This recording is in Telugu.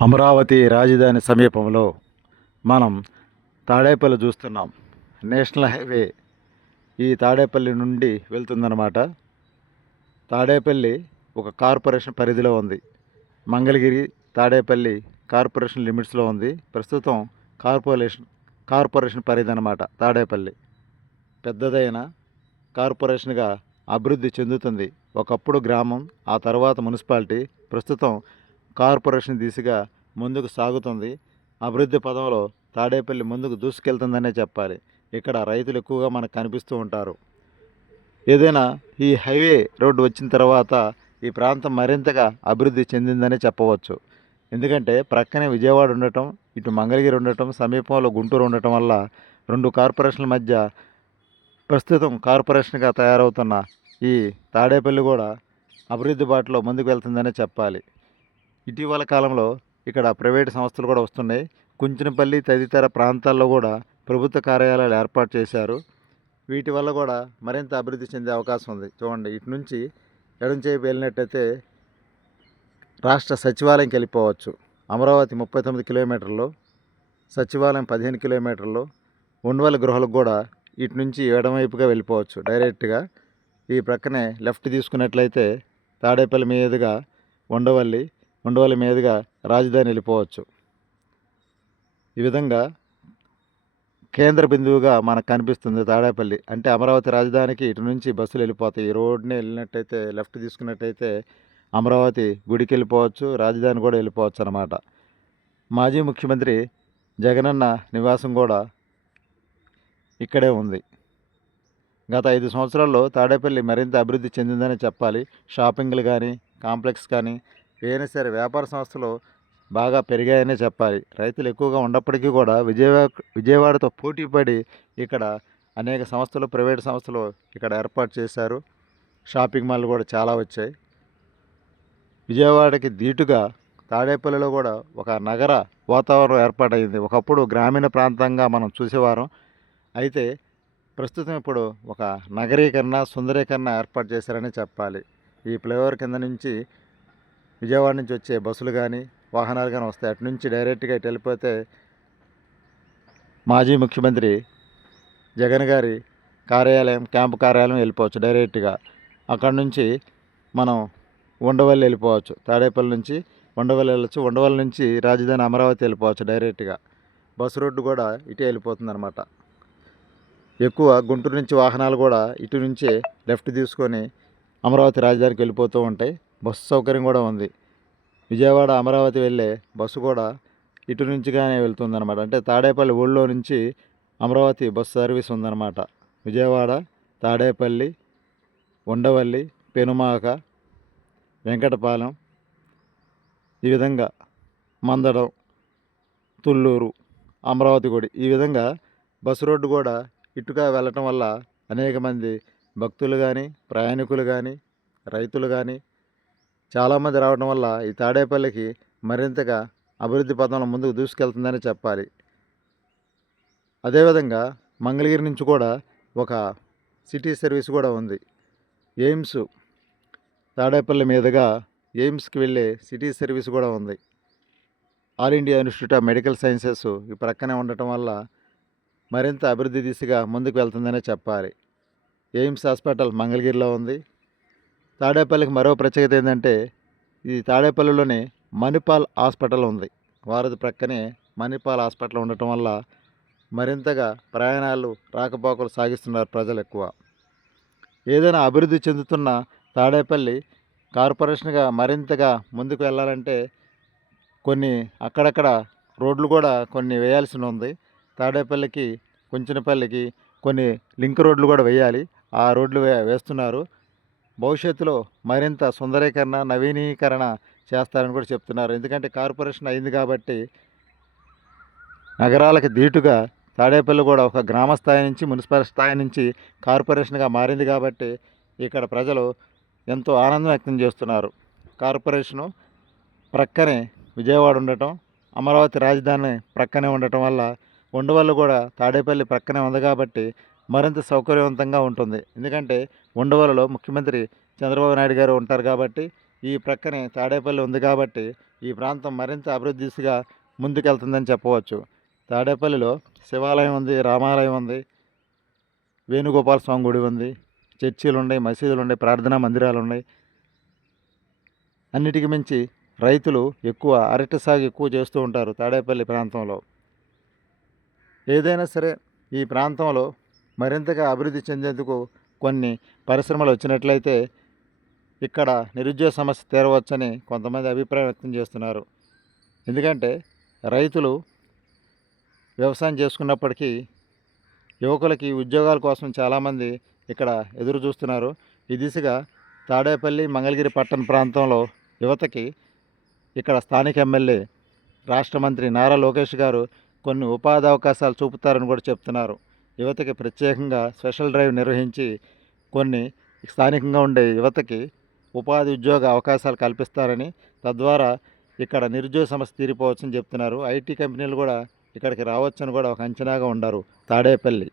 అమరావతి రాజధాని సమీపంలో మనం తాడేపల్లి చూస్తున్నాం. నేషనల్ హైవే ఈ తాడేపల్లి నుండి వెళ్తుందన్నమాట. తాడేపల్లి ఒక కార్పొరేషన్ పరిధిలో ఉంది. మంగళగిరి తాడేపల్లి కార్పొరేషన్ లిమిట్స్లో ఉంది. ప్రస్తుతం కార్పొరేషన్ కార్పొరేషన్ పరిధి అన్నమాట తాడేపల్లి. పెద్దదైన కార్పొరేషన్గా అభివృద్ధి చెందుతుంది. ఒకప్పుడు గ్రామం ఆ తర్వాత మున్సిపాలిటీ ప్రస్తుతం కార్పొరేషన్ దిశగా ముందుకు సాగుతుంది. అభివృద్ధి పదంలో తాడేపల్లి ముందుకు దూసుకెళ్తుందనే చెప్పాలి. ఇక్కడ రైతులు ఎక్కువగా మనకు కనిపిస్తూ ఉంటారు. ఏదైనా ఈ హైవే రోడ్డు వచ్చిన తర్వాత ఈ ప్రాంతం మరింతగా అభివృద్ధి చెందిందనే చెప్పవచ్చు. ఎందుకంటే ప్రక్కనే విజయవాడ ఉండటం ఇటు మంగళగిరి ఉండటం సమీపంలో గుంటూరు ఉండటం వల్ల రెండు కార్పొరేషన్ల మధ్య ప్రస్తుతం కార్పొరేషన్గా తయారవుతున్న ఈ తాడేపల్లి కూడా అభివృద్ధి బాటలో ముందుకు వెళ్తుందనే చెప్పాలి. ఇటీవల కాలంలో ఇక్కడ ప్రైవేటు సంస్థలు కూడా వస్తున్నాయి. కుంచినపల్లి తదితర ప్రాంతాల్లో కూడా ప్రభుత్వ కార్యాలయాలు ఏర్పాటు చేశారు. వీటి వల్ల కూడా మరింత అభివృద్ధి చెందే అవకాశం ఉంది. చూడండి ఇటు నుంచి ఎడంచేపు వెళ్ళినట్టయితే రాష్ట్ర సచివాలయంకి వెళ్ళిపోవచ్చు. అమరావతి ముప్పై తొమ్మిది కిలోమీటర్లు సచివాలయం పదిహేను కిలోమీటర్లు ఉండవల్లి గృహాలకు కూడా ఇటు నుంచి ఎడమవైపుగా వెళ్ళిపోవచ్చు డైరెక్ట్గా. ఈ ప్రక్కనే లెఫ్ట్ తీసుకున్నట్లయితే తాడేపల్లి మీదుగా ఉండవల్లి ఉండవల్లి మీదుగా రాజధాని వెళ్ళిపోవచ్చు. ఈ విధంగా కేంద్ర బిందువుగా మనకు కనిపిస్తుంది తాడేపల్లి. అంటే అమరావతి రాజధానికి ఇటు నుంచి బస్సులు వెళ్ళిపోతాయి. ఈ రోడ్ని వెళ్ళినట్టయితే లెఫ్ట్ తీసుకున్నట్టయితే అమరావతి గుడికి వెళ్ళిపోవచ్చు రాజధాని కూడా వెళ్ళిపోవచ్చు అనమాట మాజీ ముఖ్యమంత్రి జగనన్న నివాసం కూడా ఇక్కడే ఉంది. గత ఐదు సంవత్సరాల్లో తాడేపల్లి మరింత అభివృద్ధి చెందిందని చెప్పాలి. షాపింగ్లు కానీ కాంప్లెక్స్ కానీ ఏదైనా సరే వ్యాపార సంస్థలు బాగా పెరిగాయనే చెప్పాలి. రైతులు ఎక్కువగా ఉన్నప్పటికీ కూడా విజయవాడ విజయవాడతో పోటీ పడి ఇక్కడ అనేక సంస్థలు ప్రైవేట్ సంస్థలు ఇక్కడ ఏర్పాటు చేశారు. షాపింగ్ మాల్ కూడా చాలా వచ్చాయి. విజయవాడకి ధీటుగా తాడేపల్లిలో కూడా ఒక నగర వాతావరణం ఏర్పాటైంది ఒకప్పుడు గ్రామీణ ప్రాంతంగా మనం చూసేవారం. అయితే ప్రస్తుతం ఇప్పుడు ఒక నగరీకరణ సుందరీకరణ ఏర్పాటు చేశారని చెప్పాలి. ఈ ఫ్లైఓవర్ కింద నుంచి విజయవాడ నుంచి వచ్చే బస్సులు కానీ వాహనాలు కానీ వస్తాయి. అటు నుంచి డైరెక్ట్గా ఇటు వెళ్ళిపోతే మాజీ ముఖ్యమంత్రి జగన్ గారి కార్యాలయం క్యాంపు కార్యాలయం వెళ్ళిపోవచ్చు డైరెక్ట్గా అక్కడ నుంచి మనం ఉండవల్లి వెళ్ళిపోవచ్చు. తాడేపల్లి నుంచి ఉండవల్లి వెళ్ళచ్చు. ఉండవల్లి నుంచి రాజధాని అమరావతి వెళ్ళిపోవచ్చు డైరెక్ట్గా బస్సు రోడ్డు కూడా ఇటే వెళ్ళిపోతుంది అనమాట ఎక్కువ గుంటూరు నుంచి వాహనాలు కూడా ఇటు నుంచే లెఫ్ట్ తీసుకొని అమరావతి రాజధానికి వెళ్ళిపోతూ ఉంటాయి. బస్సు సౌకర్యం కూడా ఉంది. విజయవాడ అమరావతి వెళ్ళే బస్సు కూడా ఇటు నుంచిగానే వెళ్తుందన్నమాట. అంటే తాడేపల్లి ఊళ్ళో నుంచి అమరావతి బస్సు సర్వీస్ ఉందన్నమాట. విజయవాడ తాడేపల్లి ఉండవల్లి పెనుమాక వెంకటపాలెం ఈ విధంగా మందడం తుళ్ళూరు అమరావతి గుడి ఈ విధంగా బస్సు రోడ్డు కూడా ఇటుగా వెళ్ళటం వల్ల అనేక మంది భక్తులు కానీ ప్రయాణికులు కానీ రైతులు కానీ చాలామంది రావడం వల్ల ఈ తాడేపల్లికి మరింతగా అభివృద్ధి పథంలో ముందుకు దూసుకెళ్తుందని చెప్పాలి. అదేవిధంగా మంగళగిరి నుంచి కూడా ఒక సిటీ సర్వీస్ కూడా ఉంది. ఎయిమ్స్ తాడేపల్లి మీదుగా ఎయిమ్స్కి వెళ్ళే సిటీ సర్వీస్ కూడా ఉంది. All India Institute of Medical Sciences ఈ ప్రక్కనే ఉండటం వల్ల మరింత అభివృద్ధి దిశగా ముందుకు వెళ్తుందనే చెప్పాలి. ఎయిమ్స్ హాస్పిటల్ మంగళగిరిలో ఉంది. తాడేపల్లికి మరో ప్రత్యేకత ఏంటంటే ఈ తాడేపల్లిలోనే మణిపాల్ హాస్పిటల్ ఉంది. వారిది ప్రక్కనే మణిపాల్ హాస్పిటల్ ఉండటం వల్ల మరింతగా ప్రయాణాలు రాకపోకలు సాగిస్తున్నారు ప్రజలు ఎక్కువ. ఏదైనా అభివృద్ధి చెందుతున్న తాడేపల్లి కార్పొరేషన్గా మరింతగా ముందుకు వెళ్ళాలంటే కొన్ని అక్కడక్కడ రోడ్లు కూడా కొన్ని వేయాల్సి ఉంది. తాడేపల్లికి కుంచనపల్లికి కొన్ని లింక్ రోడ్లు కూడా వేయాలి. ఆ రోడ్లు వే వేస్తున్నారు. భవిష్యత్తులో మరింత సుందరీకరణ నవీనీకరణ చేస్తారని కూడా చెప్తున్నారు. ఎందుకంటే కార్పొరేషన్ అయింది కాబట్టి నగరాలకు ధీటుగా తాడేపల్లి కూడా ఒక గ్రామ స్థాయి నుంచి మున్సిపల్ స్థాయి నుంచి కార్పొరేషన్గా మారింది కాబట్టి ఇక్కడ ప్రజలు ఎంతో ఆనందం వ్యక్తం చేస్తున్నారు. కార్పొరేషను ప్రక్కనే విజయవాడ ఉండటం అమరావతి రాజధాని ప్రక్కనే ఉండటం వల్ల ఉండవల్లు కూడా తాడేపల్లి ప్రక్కనే ఉంది కాబట్టి మరింత సౌకర్యవంతంగా ఉంటుంది. ఎందుకంటే ఉండవలలో ముఖ్యమంత్రి చంద్రబాబు నాయుడు గారు ఉంటారు కాబట్టి ఈ ప్రక్కనే తాడేపల్లి ఉంది కాబట్టి ఈ ప్రాంతం మరింత అభివృద్ధి దిశగా ముందుకెళ్తుందని చెప్పవచ్చు. తాడేపల్లిలో శివాలయం ఉంది రామాలయం ఉంది వేణుగోపాల స్వామి గుడి ఉంది చర్చిలు ఉన్నాయి మసీదులు ఉన్నాయి ప్రార్థనా మందిరాలు ఉన్నాయి. అన్నిటికి మించి రైతులు ఎక్కువ అరటి సాగు ఎక్కువ చేస్తూ ఉంటారు తాడేపల్లి ప్రాంతంలో. ఏదైనా సరే ఈ ప్రాంతంలో మరింతగా అభివృద్ధి చెందేందుకు కొన్ని పరిశ్రమలు వచ్చినట్లయితే ఇక్కడ నిరుద్యోగ సమస్య తీరవచ్చని కొంతమంది అభిప్రాయం వ్యక్తం చేస్తున్నారు. ఎందుకంటే రైతులు వ్యవసాయం చేసుకున్నప్పటికీ యువకులకి ఉద్యోగాల కోసం చాలామంది ఇక్కడ ఎదురు చూస్తున్నారు. ఈ దిశగా తాడేపల్లి మంగళగిరి పట్టణ ప్రాంతంలో యువతకి ఇక్కడ స్థానిక ఎమ్మెల్యే రాష్ట్ర మంత్రి నారా లోకేష్ గారు కొన్ని ఉపాధి అవకాశాలు చూపుతారని కూడా చెప్తున్నారు. యువతకి ప్రత్యేకంగా స్పెషల్ డ్రైవ్ నిర్వహించి కొన్ని స్థానికంగా ఉండే యువతకి ఉపాధి ఉద్యోగ అవకాశాలు కల్పిస్తారని తద్వారా ఇక్కడ నిరుద్యోగ సమస్య తీరిపోవచ్చని చెప్తున్నారు. ఐటీ కంపెనీలు కూడా ఇక్కడికి రావచ్చని కూడా ఒక అంచనాగా ఉండరు. తాడేపల్లి.